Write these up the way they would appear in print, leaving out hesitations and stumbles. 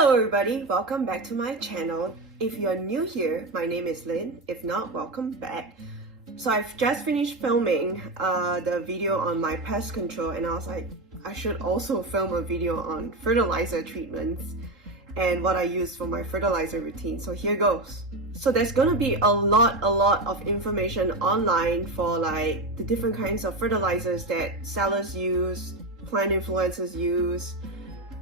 Hello everybody, welcome back to my channel. If you're new here, my name is Lynn. If not, welcome back. So I've just finished filming the video on my pest control, and I was like, I should also film a video on fertilizer treatments and what I use for my fertilizer routine. So here goes. So there's gonna be a lot of information online for like the different kinds of fertilizers that sellers use, plant influencers use,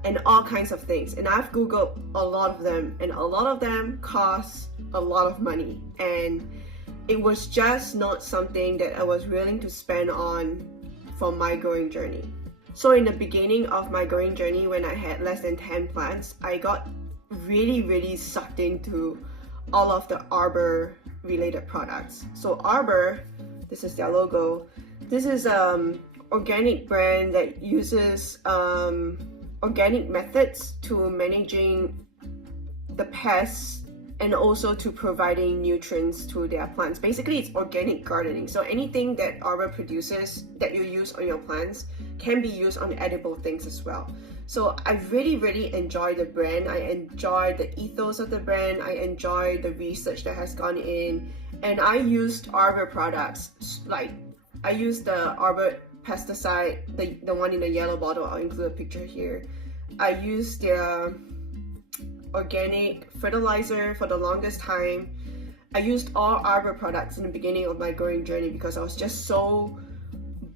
and all kinds of things. And I've googled a lot of them, and a lot of them cost a lot of money, and it was just not something that I was willing to spend on for my growing journey. So in the beginning of my growing journey, when I had less than 10 plants, I got really sucked into all of the arbor related products. So Arbor, this is their logo. This is organic brand that uses organic methods to managing the pests and also to providing nutrients to their plants. Basically, it's organic gardening. So anything that Arbor produces that you use on your plants can be used on edible things as well. So I really enjoy the brand. I enjoy the ethos of the brand. I enjoy the research that has gone in. And I used Arbor products. Like, I used the Arbor pesticide, the one in the yellow bottle. I'll include a picture here. I used their organic fertilizer for the longest time. I used all Arbor products in the beginning of my growing journey because I was just so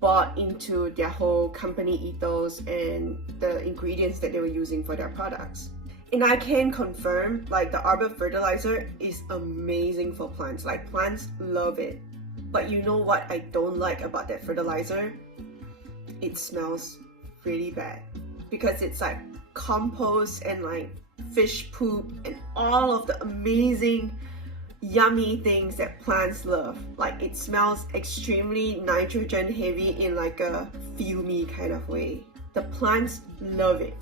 bought into their whole company ethos and the ingredients that they were using for their products. And I can confirm, like, the Arbor fertilizer is amazing for plants. Like, plants love it. But you know what I don't like about that fertilizer? It smells really bad because it's like compost and like fish poop and all of the amazing yummy things that plants love. Like, it smells extremely nitrogen heavy in like a fumey kind of way. The plants love it.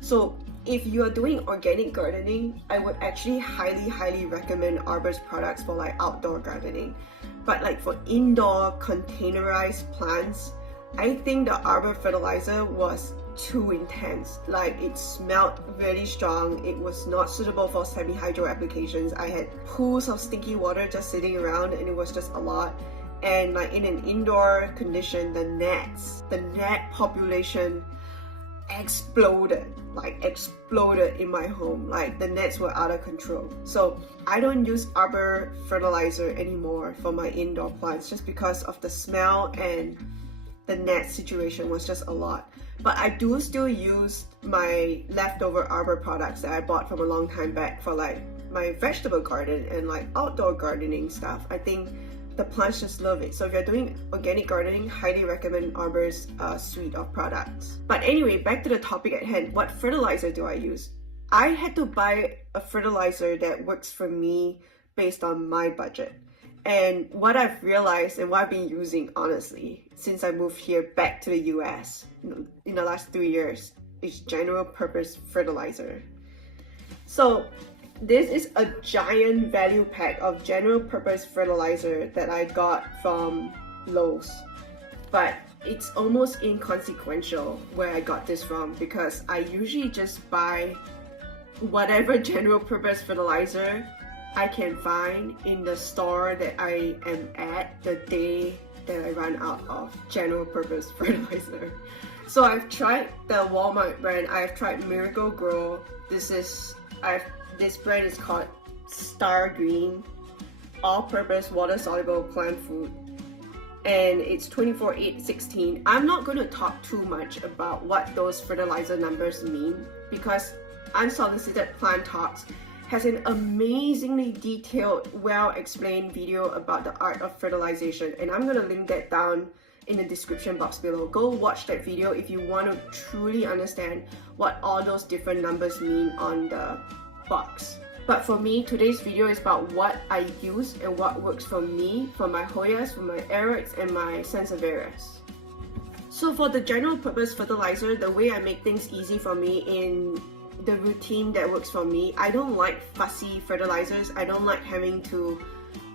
So if you are doing organic gardening, I would actually highly recommend Arbor's products for like outdoor gardening. But like for indoor containerized plants, I think the Arbor fertilizer was too intense. Like, it smelled really strong. It was not suitable for semi-hydro applications. I had pools of stinky water just sitting around, and it was just a lot. And like in an indoor condition, the gnat population exploded in my home. Like, the gnats were out of control. So I don't use Arbor fertilizer anymore for my indoor plants just because of the smell, and the gnat situation was just a lot. But I do still use my leftover Arbor products that I bought from a long time back for like my vegetable garden and like outdoor gardening stuff. I think the plants just love it. So if you're doing organic gardening, highly recommend Arbor's suite of products. But anyway, back to the topic at hand. What fertilizer do I use? I had to buy a fertilizer that works for me based on my budget. And what I've realized and what I've been using, honestly, since I moved here back to the US in the last 3 years, is general purpose fertilizer. So this is a giant value pack of general purpose fertilizer that I got from Lowe's. But it's almost inconsequential where I got this from, because I usually just buy whatever general purpose fertilizer I can find in the store that I am at the day that I run out of general purpose fertilizer. So I've tried the Walmart brand. I've tried Miracle Grow. This brand is called Star Green, all-purpose water-soluble plant food, and it's 24/8/16. I'm not going to talk too much about what those fertilizer numbers mean, because Unsolicited Plant Talks has an amazingly detailed, well-explained video about the art of fertilization, and I'm gonna link that down in the description box below. Go watch that video if you want to truly understand what all those different numbers mean on the box. But for me, today's video is about what I use and what works for me, for my Hoyas, for my Aroids, and my Sanseveras. So for the general purpose fertilizer, the way I make things easy for me in the routine that works for me, I don't like fussy fertilizers. I don't like having to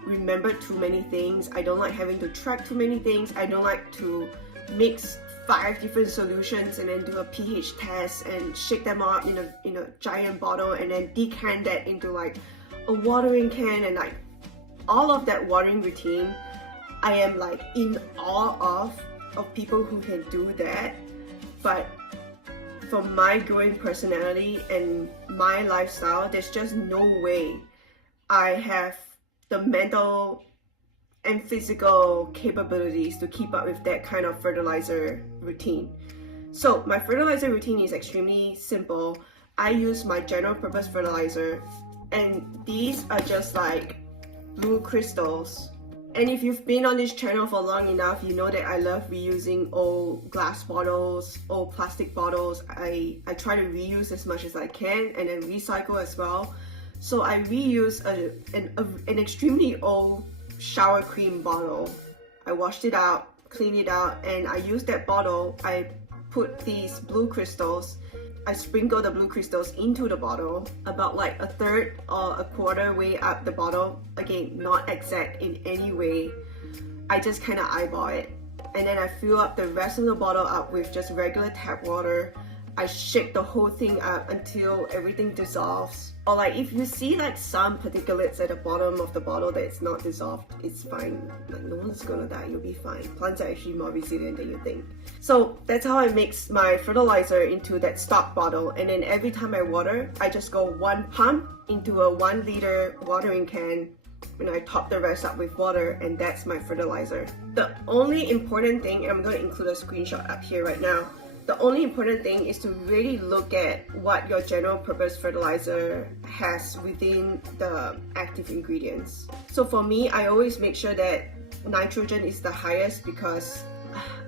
remember too many things. I don't like having to track too many things. I don't like to mix 5 different solutions and then do a pH test and shake them out in a giant bottle and then decant that into like a watering can, and like all of that watering routine, I am like in awe of people who can do that. But for my growing personality and my lifestyle, there's just no way I have the mental and physical capabilities to keep up with that kind of fertilizer routine. So my fertilizer routine is extremely simple. I use my general purpose fertilizer, and these are just like blue crystals. And if you've been on this channel for long enough, you know that I love reusing old glass bottles, old plastic bottles. I try to reuse as much as I can and then recycle as well. So I reuse an extremely old shower cream bottle. I washed it out, cleaned it out, and I used that bottle. I put these blue crystals, I sprinkle the blue crystals into the bottle about like a third or a quarter way up the bottle. Again, not exact in any way. I just kind of eyeball it. And then I fill up the rest of the bottle up with just regular tap water. I shake the whole thing up until everything dissolves. Or like if you see like some particulates at the bottom of the bottle that's not dissolved, it's fine. Like no one's gonna die, you'll be fine. Plants are actually more resilient than you think. So that's how I mix my fertilizer into that stock bottle, and then every time I water, I just go 1 pump into a 1 liter watering can, and I top the rest up with water, and that's my fertilizer. The only important thing, and I'm going to include a screenshot up here right now, the only important thing is to really look at what your general purpose fertilizer has within the active ingredients. So for me, I always make sure that nitrogen is the highest, because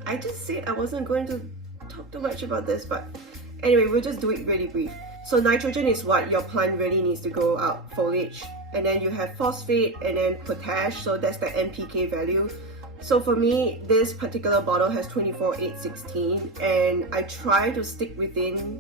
I just said I wasn't going to talk too much about this, but anyway, we'll just do it really brief. So nitrogen is what your plant really needs to grow out foliage. And then you have phosphate and then potash, so that's the NPK value. So for me, this particular bottle has 24,816, and I try to stick within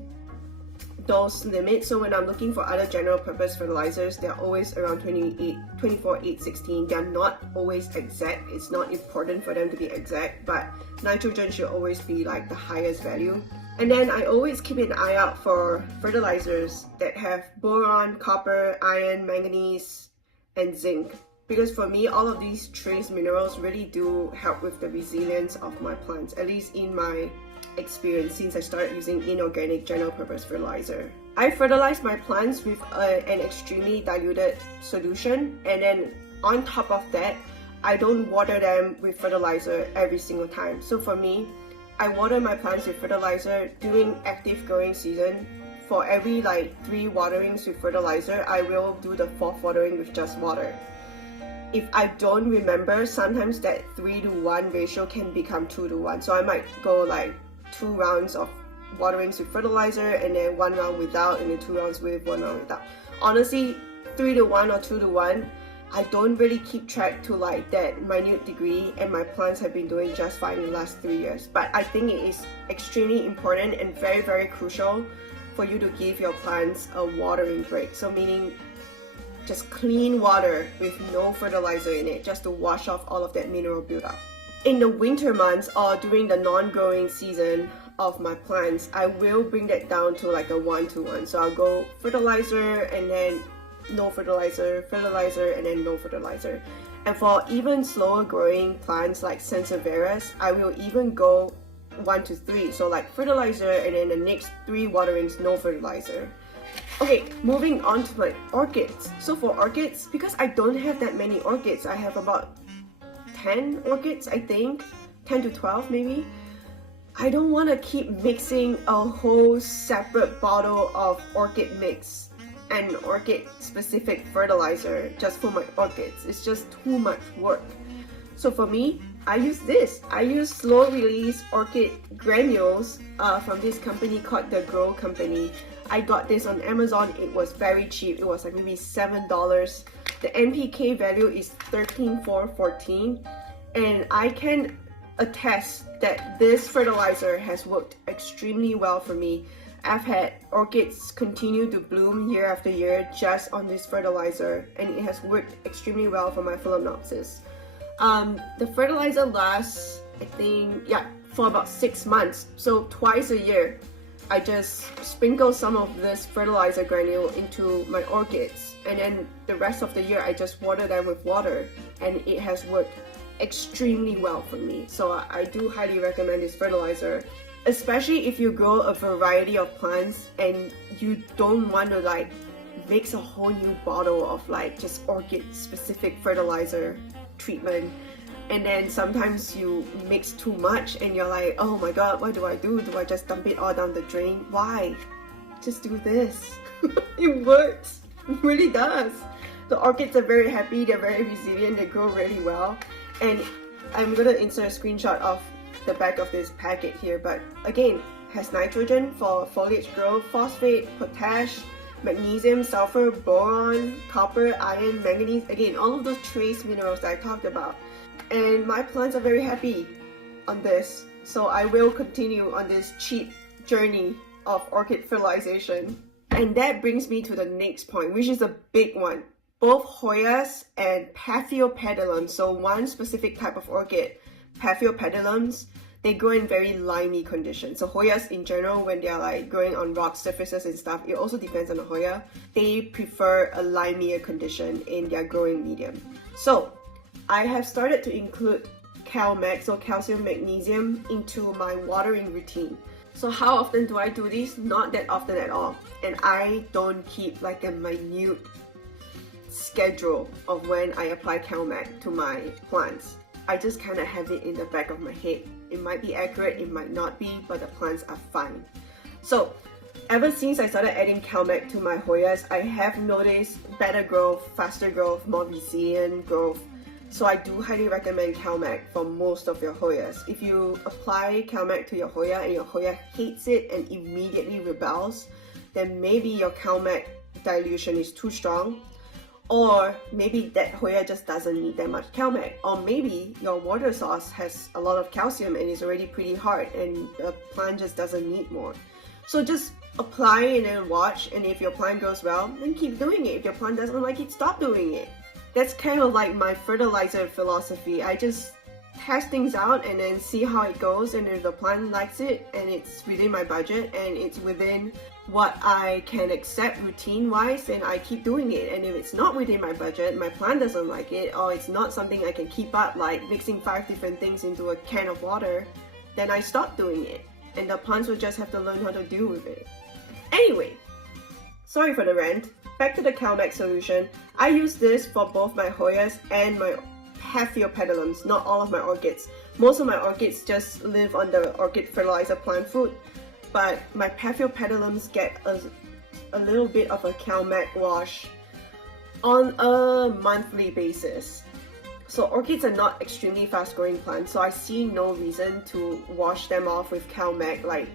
those limits. So when I'm looking for other general purpose fertilizers, they're always around 24,816. They're not always exact. It's not important for them to be exact, but nitrogen should always be like the highest value. And then I always keep an eye out for fertilizers that have boron, copper, iron, manganese, and zinc. Because for me, all of these trace minerals really do help with the resilience of my plants, at least in my experience since I started using inorganic general purpose fertilizer. I fertilize my plants with an extremely diluted solution, and then on top of that, I don't water them with fertilizer every single time. So for me, I water my plants with fertilizer during active growing season. For every like 3 waterings with fertilizer, I will do the 4th watering with just water. If I don't remember, sometimes that 3-to-1 ratio can become 2-to-1. So I might go like 2 rounds of waterings with fertilizer, and then 1 round without, and then 2 rounds with, 1 round without. Honestly, 3-to-1 or 2-to-1, I don't really keep track to like that minute degree, and my plants have been doing just fine in the last 3 years. But I think it is extremely important and very, very crucial for you to give your plants a watering break. So meaning just clean water with no fertilizer in it, just to wash off all of that mineral buildup. In the winter months or during the non-growing season of my plants, I will bring that down to like a 1-to-1. So I'll go fertilizer and then no fertilizer, fertilizer and then no fertilizer. And for even slower growing plants like Sansevieras, I will even go 1-to-3. So like fertilizer and then the next 3 waterings, no fertilizer. Okay, moving on to my orchids. So for orchids, because I don't have that many orchids, I have about 10 orchids, I think, 10 to 12 maybe. I don't want to keep mixing a whole separate bottle of orchid mix and orchid specific fertilizer just for my orchids. It's just too much work. So for me, I use this. I use slow release orchid granules from this company called The Grow Company. I got this on Amazon. It was very cheap. It was like maybe $7. The NPK value is 13,414, and I can attest that this fertilizer has worked extremely well for me. I've had orchids continue to bloom year after year just on this fertilizer, and it has worked extremely well for my Phalaenopsis. The fertilizer lasts, I think, for about 6 months. So twice a year, I just sprinkle some of this fertilizer granule into my orchids, and then the rest of the year I just water them with water, and it has worked extremely well for me. So I do highly recommend this fertilizer, especially if you grow a variety of plants and you don't want to like mix a whole new bottle of like just orchid specific fertilizer treatment, and then sometimes you mix too much and you're like, oh my god, what do? Do I just dump it all down the drain? Why? Just do this. It works. It really does. The orchids are very happy, they're very resilient, they grow really well. And I'm gonna insert a screenshot of the back of this packet here, but again, has nitrogen for foliage growth, phosphate, potash, magnesium, sulfur, boron, copper, iron, manganese, again, all of those trace minerals that I talked about. And my plants are very happy on this, so I will continue on this cheap journey of orchid fertilization. And that brings me to the next point, which is a big one. Both Hoyas and Paphiopedilums, so one specific type of orchid, Paphiopedilums, they grow in very limey conditions. So Hoyas in general, when they're like growing on rock surfaces and stuff, it also depends on the Hoya, they prefer a limier condition in their growing medium. So I have started to include CalMag, so calcium magnesium, into my watering routine. So how often do I do this? Not that often at all. And I don't keep like a minute schedule of when I apply CalMag to my plants. I just kind of have it in the back of my head. It might be accurate, it might not be, but the plants are fine. So ever since I started adding CalMag to my Hoyas, I have noticed better growth, faster growth, more resilient growth. So I do highly recommend CalMag for most of your Hoyas. If you apply CalMag to your Hoya and your Hoya hates it and immediately rebels, then maybe your CalMag dilution is too strong, or maybe that Hoya just doesn't need that much CalMag, or maybe your water source has a lot of calcium and is already pretty hard and the plant just doesn't need more. So just apply and then watch, and if your plant grows well, then keep doing it. If your plant doesn't like it, stop doing it. That's kind of like my fertilizer philosophy. I just test things out and then see how it goes, and if the plant likes it and it's within my budget and it's within what I can accept routine wise, then I keep doing it. And if it's not within my budget, my plant doesn't like it, or it's not something I can keep up, like mixing 5 different things into a can of water, then I stop doing it, and the plants will just have to learn how to deal with it. Anyway, sorry for the rant. Back to the CalMag solution. I use this for both my Hoyas and my Paphiopedilums, not all of my orchids. Most of my orchids just live on the orchid fertilizer plant food, but my Paphiopedilums get a little bit of a CalMag wash on a monthly basis. So orchids are not extremely fast growing plants, so I see no reason to wash them off with CalMag like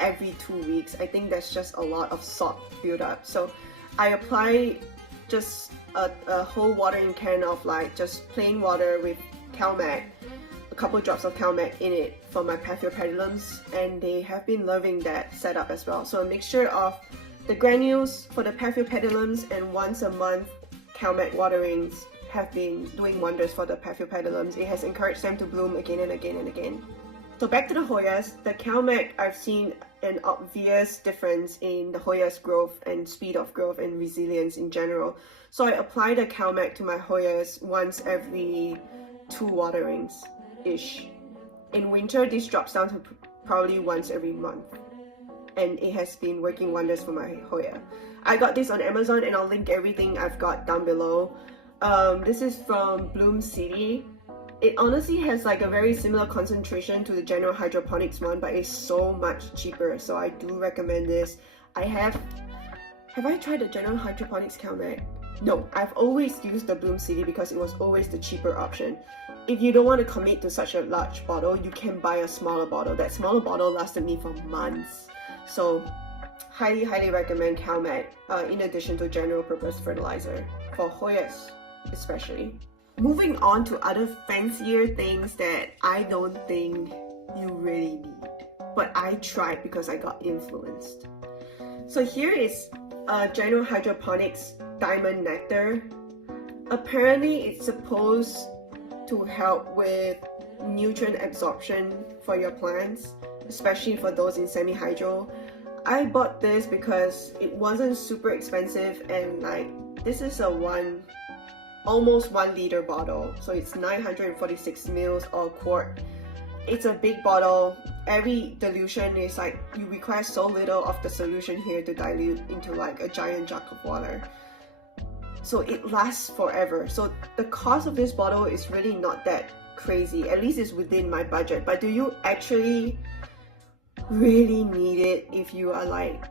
every 2 weeks. I think that's just a lot of salt buildup. So I apply just a whole watering can of like just plain water with CalMag, a couple drops of CalMag in it for my Paphiopedilums, and they have been loving that setup as well. So a mixture of the granules for the Paphiopedilums and once a month CalMag waterings have been doing wonders for the Paphiopedilums. It has encouraged them to bloom again and again and again. So back to the Hoyas, the CalMag, I've seen an obvious difference in the Hoya's growth and speed of growth and resilience in general. So I apply the CalMag to my Hoyas once every 2 waterings-ish. In winter, this drops down to probably once every month. And it has been working wonders for my Hoya. I got this on Amazon, and I'll link everything I've got down below. This is from Bloom City. It honestly has like a very similar concentration to the general hydroponics one, but it's so much cheaper, so I do recommend this. Have I tried the general hydroponics CalMag? No, I've always used the Bloom City because it was always the cheaper option. If you don't want to commit to such a large bottle, you can buy a smaller bottle. That smaller bottle lasted me for months. So highly recommend CalMag in addition to general purpose fertilizer for Hoyas especially. Moving on to other fancier things that I don't think you really need, but I tried because I got influenced. So here is General Hydroponics Diamond Nectar. Apparently it's supposed to help with nutrient absorption for your plants, especially for those in semi-hydro. I bought this because it wasn't super expensive, and like this is a almost 1 liter bottle, so it's 946 mils or quart. It's a big bottle. Every dilution is like, you require so little of the solution here to dilute into like a giant jug of water, so it lasts forever. So the cost of this bottle is really not that crazy, at least it's within my budget. But do you actually really need it if you are like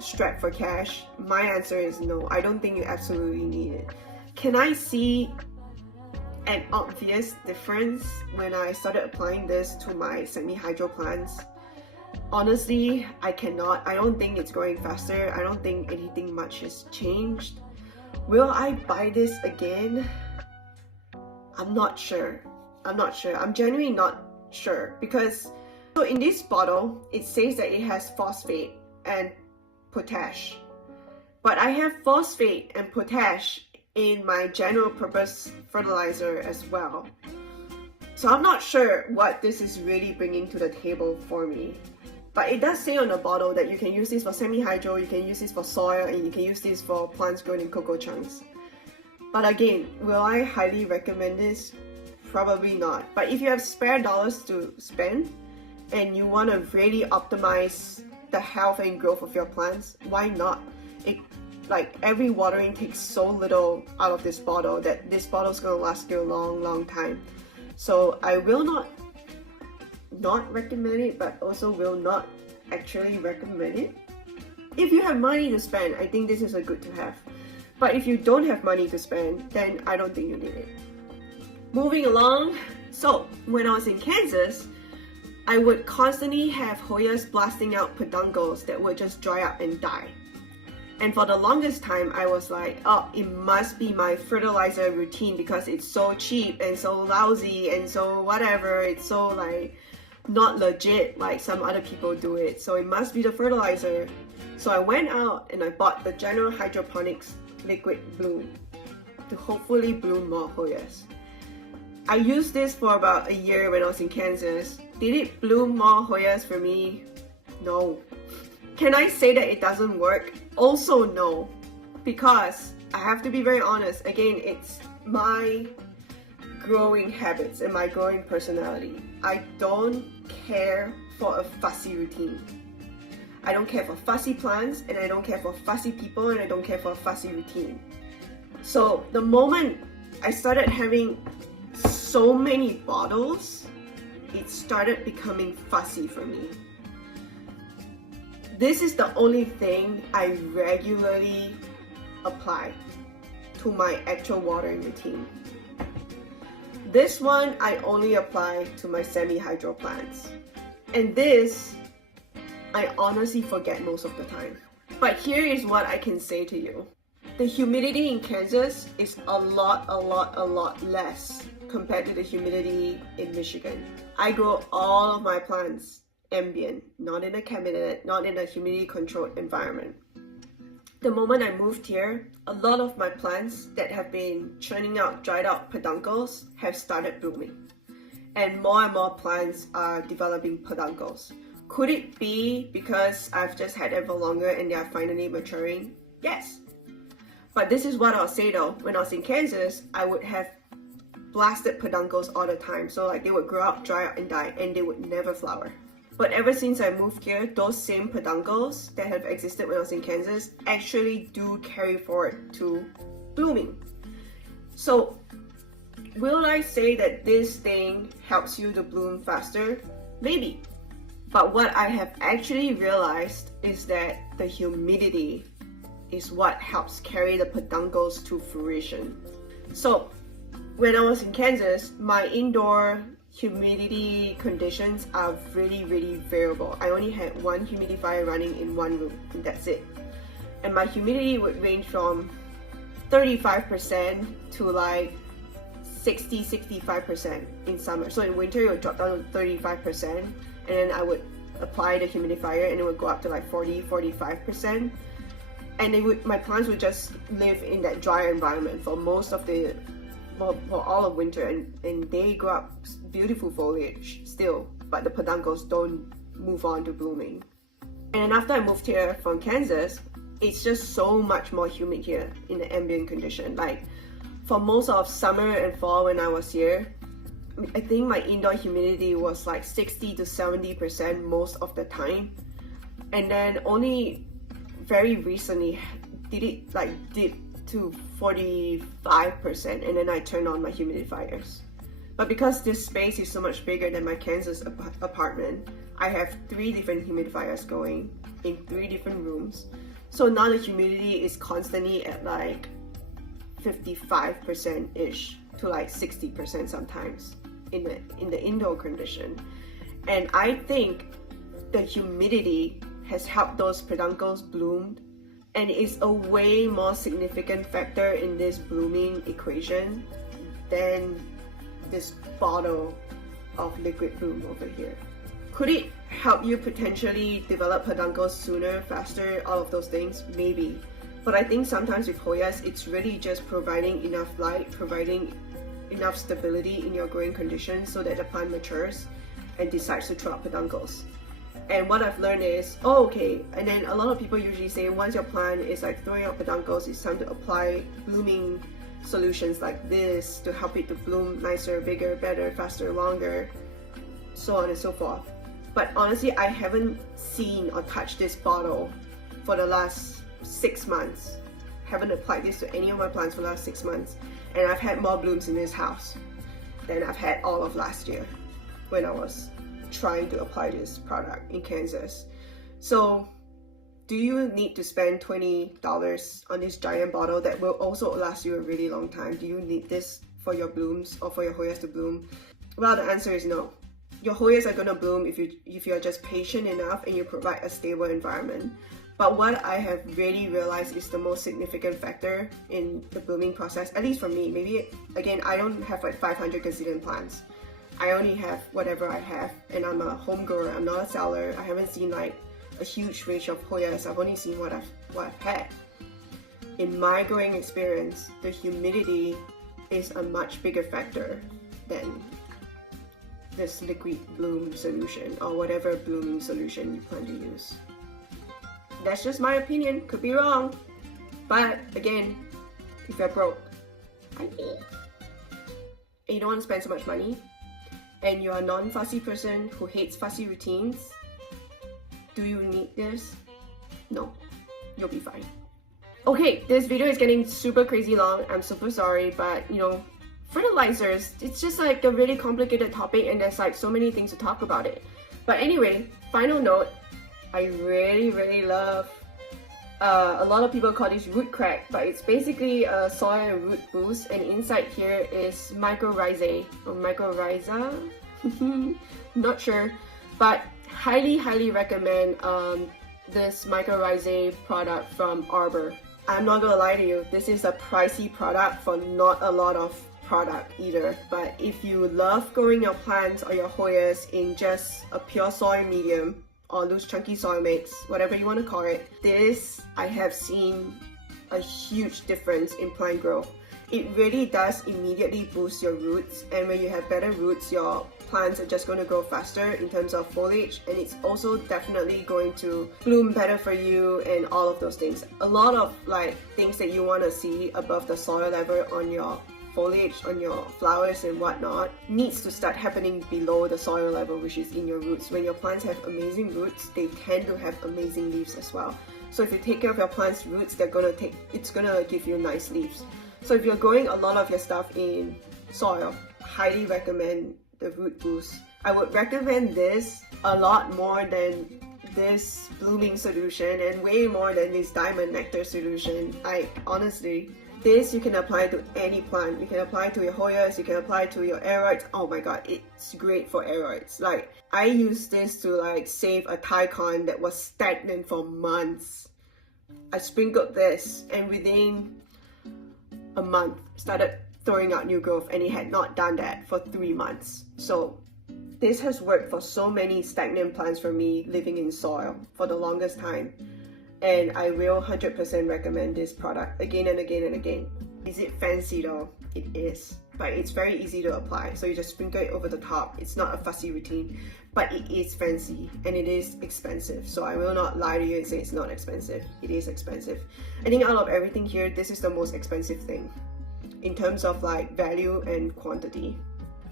strapped for cash? My answer is no. I don't think you absolutely need it. Can I see an obvious difference when I started applying this to my semi-hydro plants? Honestly, I cannot. I don't think it's growing faster. I don't think anything much has changed. Will I buy this again? I'm not sure. I'm genuinely not sure, because so in this bottle it says that it has phosphate and potash, but I have phosphate and potash in my general purpose fertilizer as well. So I'm not sure what this is really bringing to the table for me. But it does say on the bottle that you can use this for semi-hydro, you can use this for soil, and you can use this for plants grown in cocoa chunks. But again, will I highly recommend this? Probably not. But if you have spare dollars to spend and you want to really optimize the health and growth of your plants, why not? Like every watering takes so little out of this bottle that this bottle is going to last you a long time. So I will not recommend it, but also will not actually recommend it. If you have money to spend, I think this is a good to have. But if you don't have money to spend, then I don't think you need it. Moving along, so when I was in Kansas, I would constantly have Hoyas blasting out peduncles that would just dry up and die. And for the longest time, I was like, oh, it must be my fertilizer routine because it's so cheap and so lousy and so whatever. It's so like not legit like some other people do it. So it must be the fertilizer. So I went out and I bought the General Hydroponics Liquid Bloom to hopefully bloom more Hoyas. I used this for about a year when I was in Kansas. Did it bloom more Hoyas for me? No. Can I say that it doesn't work? Also no, because I have to be very honest. Again, it's my growing habits and my growing personality. I don't care for a fussy routine. I don't care for fussy plants, and I don't care for fussy people, and I don't care for a fussy routine. So the moment I started having so many bottles, it started becoming fussy for me. This is the only thing I regularly apply to my actual watering routine. This one I only apply to my semi-hydro plants. And this, I honestly forget most of the time. But here is what I can say to you. The humidity in Kansas is a lot less compared to the humidity in Michigan. I grow all of my plants ambient, not in a cabinet, not in a humidity controlled environment. The moment I moved here, a lot of my plants that have been churning out dried out peduncles have started blooming. And more plants are developing peduncles. Could it be because I've just had them for longer and they are finally maturing? Yes. But this is what I'll say though, when I was in Kansas, I would have blasted peduncles all the time. So like they would grow up, dry up and die, and they would never flower. But ever since I moved here, those same peduncles that have existed when I was in Kansas actually do carry forward to blooming. So will I say that this thing helps you to bloom faster? Maybe. But what I have actually realized is that the humidity is what helps carry the peduncles to fruition. So when I was in Kansas, my indoor humidity conditions are really variable. I only had one humidifier running in one room, and that's it. And my humidity would range from 35% to like 60-65% in summer. So in winter it would drop down to 35%, and then I would apply the humidifier and it would go up to like 40-45%. And my plants would just live in that dry environment for most of the for all of winter, and they grow up beautiful foliage still, but the peduncles don't move on to blooming. And then after I moved here from Kansas, it's just so much more humid here in the ambient condition. Like for most of summer and fall when I was here, I think my indoor humidity was like 60 to 70% most of the time. And then only very recently did it like dip to 45%, and then I turned on my humidifiers. But because this space is so much bigger than my Kansas apartment, I have 3 different humidifiers going in 3 different rooms. So now the humidity is constantly at like 55%-ish to like 60% sometimes in the indoor condition. And I think the humidity has helped those peduncles bloom, and is a way more significant factor in this blooming equation than this bottle of liquid bloom over here. Could it help you potentially develop peduncles sooner, faster, all of those things? Maybe. But I think sometimes with Hoyas, it's really just providing enough light, providing enough stability in your growing conditions so that the plant matures and decides to throw out peduncles. And what I've learned is, oh, okay, and then a lot of people usually say once your plant is like throwing out peduncles, it's time to apply blooming solutions like this to help it to bloom nicer, bigger, better, faster, longer, so on and so forth. But honestly, I haven't seen or touched this bottle for the last 6 months. Haven't applied this to any of my plants for the last 6 months, and I've had more blooms in this house than I've had all of last year when I was trying to apply this product in Kansas. So do you need to spend $20 on this giant bottle that will also last you a really long time? Do you need this for your blooms or for your Hoyas to bloom? Well, the answer is no. Your Hoyas are gonna bloom if you're just patient enough and you provide a stable environment. But what I have really realized is the most significant factor in the blooming process, at least for me. Maybe, again, I don't have like 500 gazillion plants. I only have whatever I have, and I'm a home grower, I'm not a seller. I haven't seen like a huge range of Hoyas. I've only seen what I've had. In my growing experience, the humidity is a much bigger factor than this liquid bloom solution or whatever blooming solution you plan to use. That's just my opinion, could be wrong. But again, if you're broke, and you don't want to spend so much money, and you're a non-fussy person who hates fussy routines, do you need this? No, you'll be fine. Okay, this video is getting super crazy long. I'm super sorry, but you know, fertilizers, it's just like a really complicated topic, and there's like so many things to talk about it. But anyway, final note, I really love, a lot of people call this root crack, but it's basically a soil and root boost, and inside here is mycorrhizae or mycorrhiza, not sure, but highly recommend this mycorrhizae product from Arbor. I'm not gonna lie to you, this is a pricey product for not a lot of product either, but if you love growing your plants or your Hoyas in just a pure soil medium or loose chunky soil mix, whatever you want to call it, this I have seen a huge difference in plant growth. It really does immediately boost your roots, and when you have better roots, your plants are just going to grow faster in terms of foliage, and it's also definitely going to bloom better for you and all of those things. A lot of like things that you want to see above the soil level on your foliage, on your flowers and whatnot, needs to start happening below the soil level, which is in your roots. When your plants have amazing roots, they tend to have amazing leaves as well. So if you take care of your plants' roots, it's gonna give you nice leaves. So if you're growing a lot of your stuff in soil, highly recommend the root boost. I would recommend this a lot more than this blooming solution, and way more than this diamond nectar solution. Honestly, this you can apply to any plant. You can apply to your Hoyas, you can apply to your Aroids. Oh my god, it's great for Aroids. Like, I used this to like save a Tycon that was stagnant for months. I sprinkled this, and within a month started throwing out new growth, and it had not done that for 3 months. So this has worked for so many stagnant plants for me living in soil for the longest time. And I will 100% recommend this product again and again and again. Is it fancy though? It is. but it's very easy to apply. So you just sprinkle it over the top. It's not a fussy routine, but it is fancy and it is expensive. So I will not lie to you and say it's not expensive. It is expensive. I think out of everything here, this is the most expensive thing in terms of like value and quantity.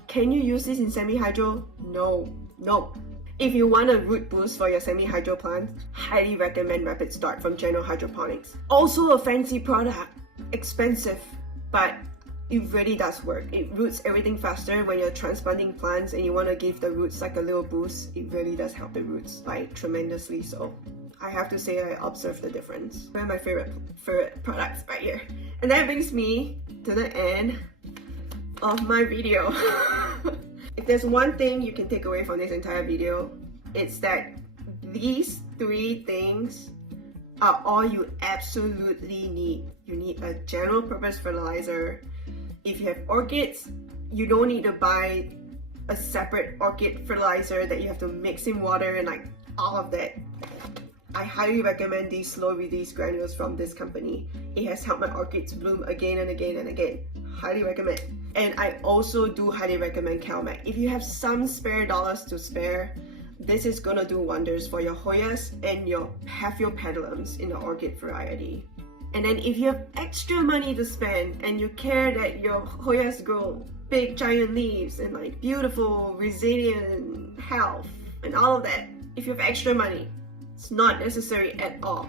Can you use this in semi-hydro? No. If you want a root boost for your semi-hydro plants, highly recommend Rapid Start from General Hydroponics. Also a fancy product, expensive, but it really does work. It roots everything faster when you're transplanting plants and you want to give the roots like a little boost. It really does help the roots, like tremendously so. I have to say I observed the difference. One of my favorite products right here. And that brings me to the end of my video. If there's one thing you can take away from this entire video, it's that these 3 things are all you absolutely need. You need a general purpose fertilizer. If you have orchids, you don't need to buy a separate orchid fertilizer that you have to mix in water and like all of that. I highly recommend these slow release granules from this company. It has helped my orchids bloom again and again and again. Highly recommend. And I also do highly recommend CalMag. If you have some spare dollars to spare, this is gonna do wonders for your Hoyas and your pedalums in the orchid variety. And then if you have extra money to spend and you care that your Hoyas grow big giant leaves and like beautiful resilient health and all of that, if you have extra money, it's not necessary at all.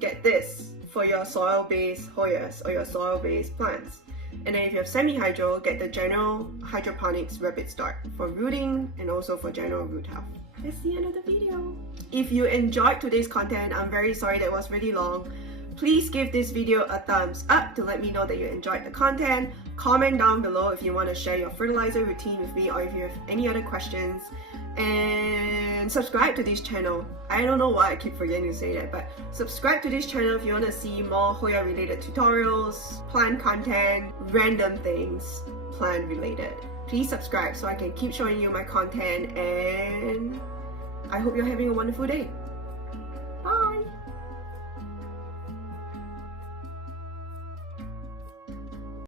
Get this for your soil-based Hoyas or your soil-based plants. And then if you have semi-hydro, get the General Hydroponics Rapid Start for rooting and also for general root health. That's the end of the video. If you enjoyed today's content, I'm very sorry that it was really long. Please give this video a thumbs up to let me know that you enjoyed the content. Comment down below if you want to share your fertilizer routine with me or if you have any other questions. And subscribe to this channel. I don't know why I keep forgetting to say that, but subscribe to this channel if you want to see more Hoya related tutorials, plant content, random things plant related. Please subscribe so I can keep showing you my content, and I hope you're having a wonderful day.